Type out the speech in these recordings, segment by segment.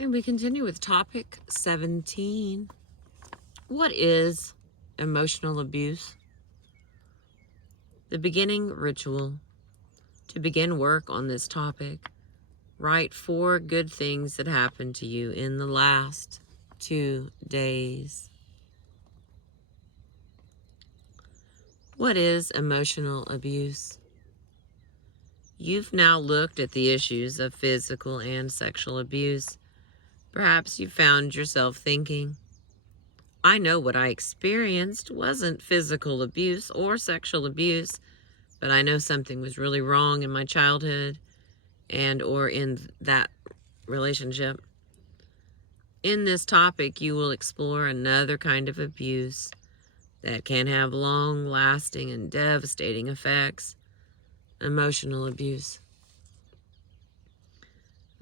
And we continue with topic 17. What is emotional abuse? The beginning ritual. To begin work on this topic, write 4 good things that happened to you in the last 2 days. What is emotional abuse? You've now looked at the issues of physical and sexual abuse. Perhaps you found yourself thinking, I know what I experienced wasn't physical abuse or sexual abuse, but I know something was really wrong in my childhood and or in that relationship. In this topic, you will explore another kind of abuse that can have long-lasting and devastating effects. Emotional abuse.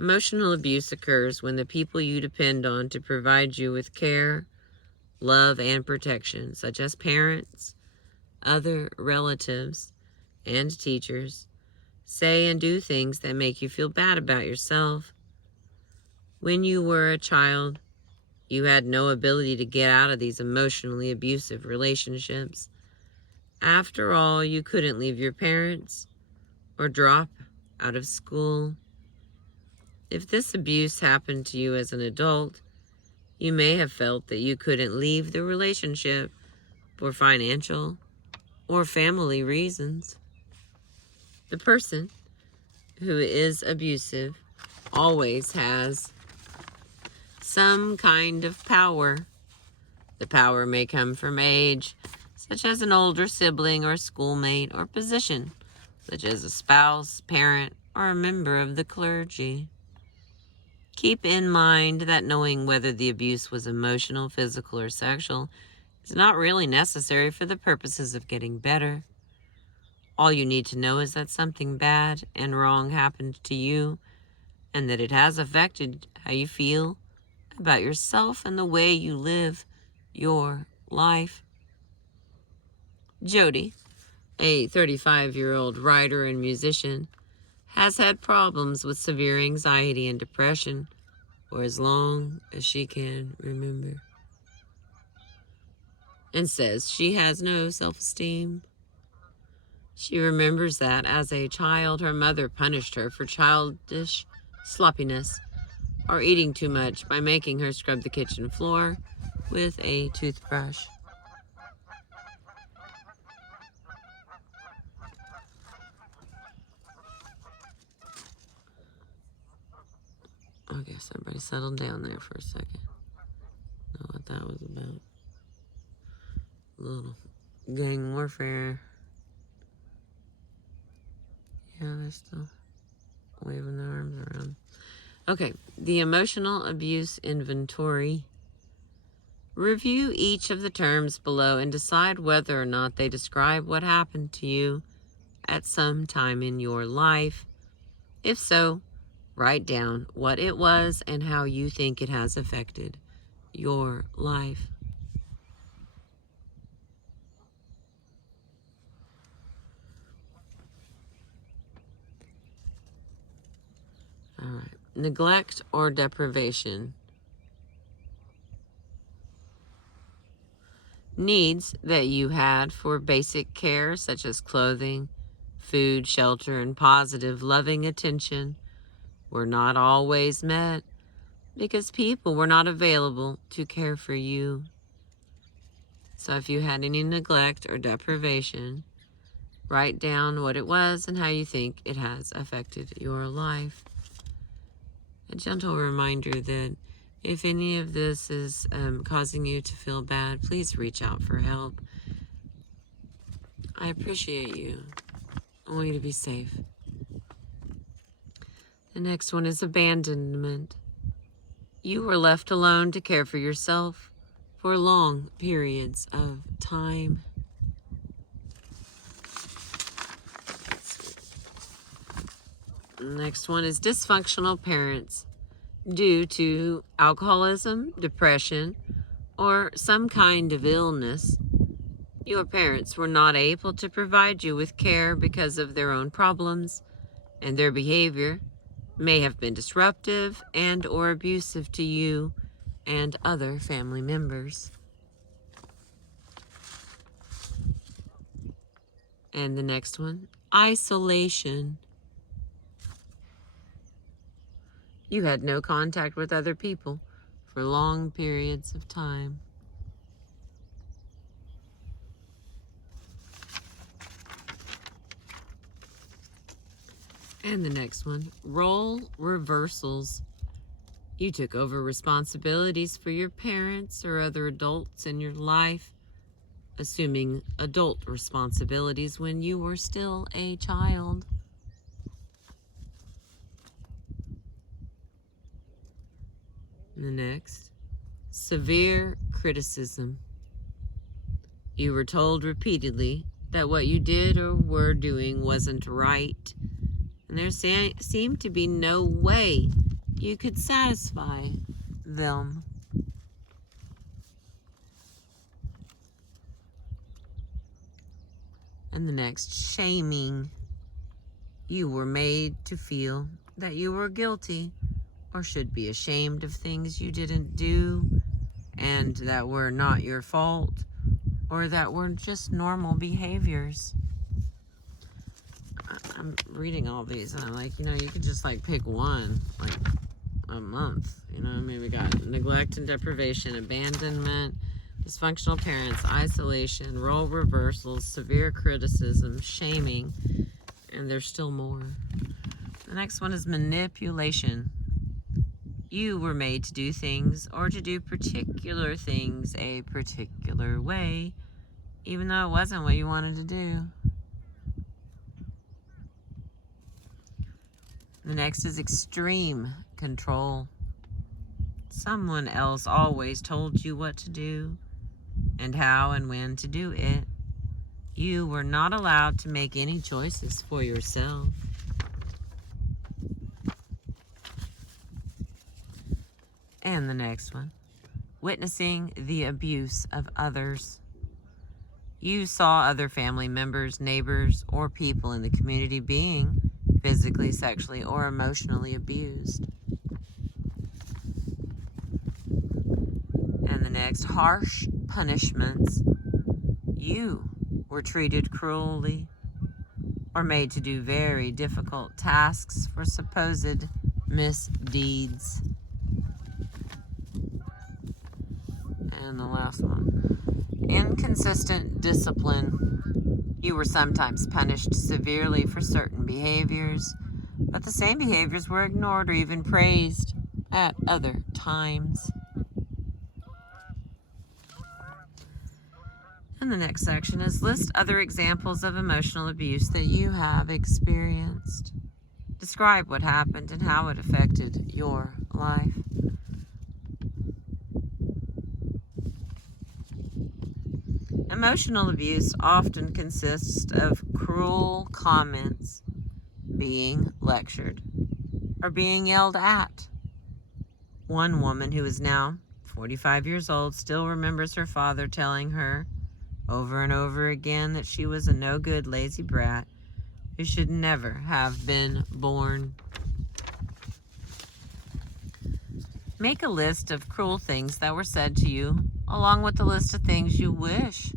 Emotional abuse occurs when the people you depend on to provide you with care, love, and protection, such as parents, other relatives, and teachers, say and do things that make you feel bad about yourself. When you were a child, you had no ability to get out of these emotionally abusive relationships. After all, you couldn't leave your parents or drop out of school. If this abuse happened to you as an adult, you may have felt that you couldn't leave the relationship for financial or family reasons. The person who is abusive always has some kind of power. The power may come from age, such as an older sibling or schoolmate, or position, such as a spouse, parent, or a member of the clergy. Keep in mind that knowing whether the abuse was emotional, physical, or sexual is not really necessary for the purposes of getting better. All you need to know is that something bad and wrong happened to you, and that it has affected how you feel about yourself and the way you live your life. Jody, a 35-year-old writer and musician, has had problems with severe anxiety and depression for as long as she can remember, and says she has no self-esteem. She remembers that as a child, her mother punished her for childish sloppiness or eating too much by making her scrub the kitchen floor with a toothbrush. I guess everybody settled down there for a second. Know what that was about. A little gang warfare. Yeah, they're still waving their arms around. Okay, the emotional abuse inventory. Review each of the terms below and decide whether or not they describe what happened to you at some time in your life. If so, write down what it was and how you think it has affected your life. All right. Neglect or deprivation. Needs that you had for basic care, such as clothing, food, shelter, and positive, loving attention, were not always met because people were not available to care for you. So if you had any neglect or deprivation, write down what it was and how you think it has affected your life. A gentle reminder that if any of this is causing you to feel bad, please reach out for help. I appreciate you. I want you to be safe. The next one is abandonment. You were left alone to care for yourself for long periods of time. Next one is dysfunctional parents. Due to alcoholism, depression, or some kind of illness, your parents were not able to provide you with care because of their own problems and their behavior may have been disruptive and or abusive to you and other family members. And the next one, isolation. You had no contact with other people for long periods of time. And the next one, role reversals. You took over responsibilities for your parents or other adults in your life, assuming adult responsibilities when you were still a child. And the next, severe criticism. You were told repeatedly that what you did or were doing wasn't right, and there seemed to be no way you could satisfy them. And the next, shaming. You were made to feel that you were guilty or should be ashamed of things you didn't do and that were not your fault or that were just normal behaviors. I'm reading all these and I'm like, you could just like pick one, like a month. I mean, we got neglect and deprivation, abandonment, dysfunctional parents, isolation, role reversals, severe criticism, shaming, and there's still more. The next one is manipulation. You were made to do things or to do particular things a particular way, even though it wasn't what you wanted to do. The next is extreme control. Someone else always told you what to do and how and when to do it. You were not allowed to make any choices for yourself. And the next one, witnessing the abuse of others. You saw other family members, neighbors, or people in the community being physically, sexually, or emotionally abused. And the next, harsh punishments. You were treated cruelly or made to do very difficult tasks for supposed misdeeds. And the last one, inconsistent discipline. You were sometimes punished severely for certain behaviors, but the same behaviors were ignored or even praised at other times. And the next section is list other examples of emotional abuse that you have experienced. Describe what happened and how it affected your life. Emotional abuse often consists of cruel comments, being lectured, or being yelled at. One woman who is now 45 years old still remembers her father telling her over and over again that she was a no-good, lazy brat who should never have been born. Make a list of cruel things that were said to you, along with the list of things you wish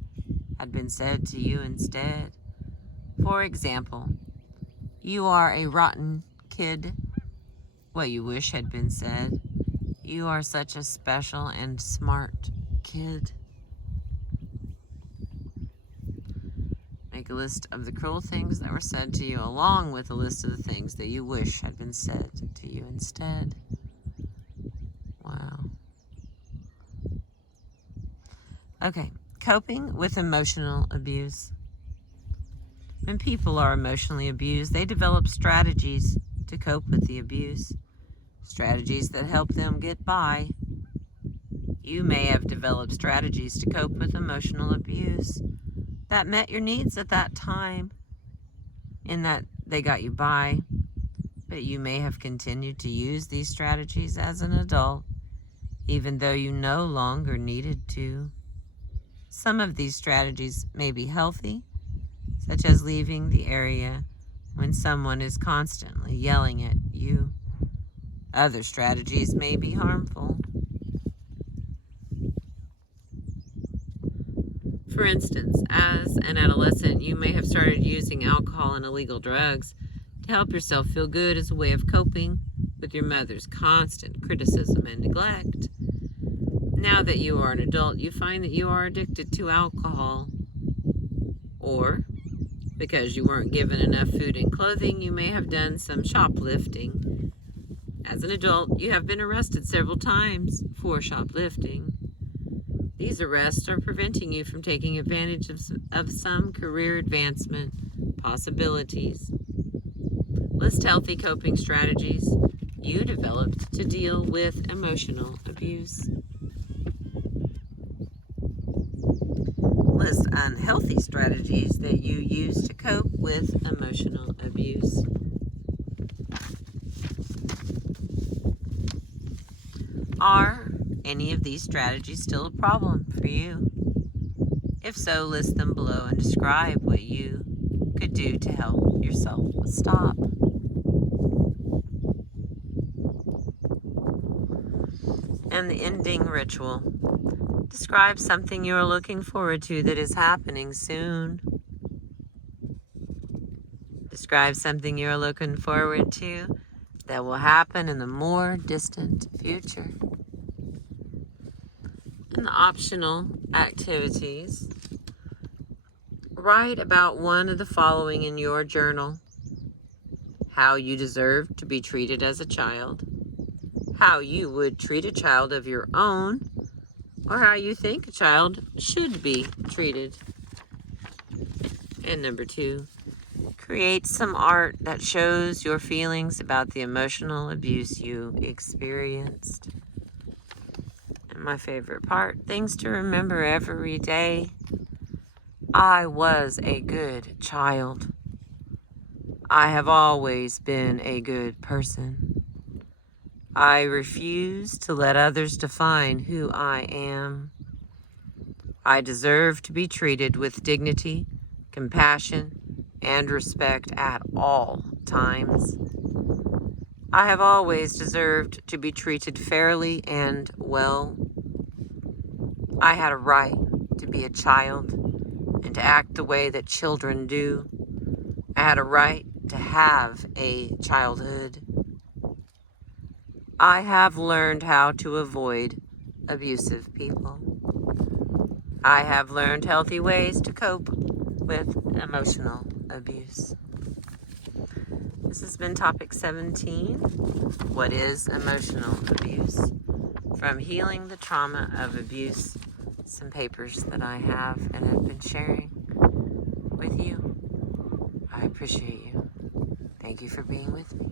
had been said to you instead. For example, you are a rotten kid. What you wish had been said. You are such a special and smart kid. Make a list of the cruel things that were said to you, along with a list of the things that you wish had been said to you instead. Wow. Okay, coping with emotional abuse. When people are emotionally abused, they develop strategies to cope with the abuse, strategies that help them get by. You may have developed strategies to cope with emotional abuse that met your needs at that time, in that they got you by, but you may have continued to use these strategies as an adult, even though you no longer needed to. Some of these strategies may be healthy, such as leaving the area when someone is constantly yelling at you. Other strategies may be harmful. For instance, as an adolescent, you may have started using alcohol and illegal drugs to help yourself feel good as a way of coping with your mother's constant criticism and neglect. Now that you are an adult, you find that you are addicted to alcohol. Or, because you weren't given enough food and clothing, you may have done some shoplifting. As an adult, you have been arrested several times for shoplifting. These arrests are preventing you from taking advantage of some career advancement possibilities. List healthy coping strategies you developed to deal with emotional abuse. List unhealthy strategies that you use to cope with emotional abuse. Are any of these strategies still a problem for you? If so, list them below and describe what you could do to help yourself stop. And the ending ritual. Describe something you are looking forward to that is happening soon. Describe something you are looking forward to that will happen in the more distant future. And the optional activities. Write about one of the following in your journal. How you deserve to be treated as a child. How you would treat a child of your own, or how you think a child should be treated. And number 2, create some art that shows your feelings about the emotional abuse you experienced. And my favorite part, things to remember every day. I was a good child. I have always been a good person. I refuse to let others define who I am. I deserve to be treated with dignity, compassion, and respect at all times. I have always deserved to be treated fairly and well. I had a right to be a child and to act the way that children do. I had a right to have a childhood. I have learned how to avoid abusive people. I have learned healthy ways to cope with emotional abuse. This has been topic 17. What is emotional abuse? From Healing the Trauma of Abuse, some papers that I have and have been sharing with you. I appreciate you. Thank you for being with me.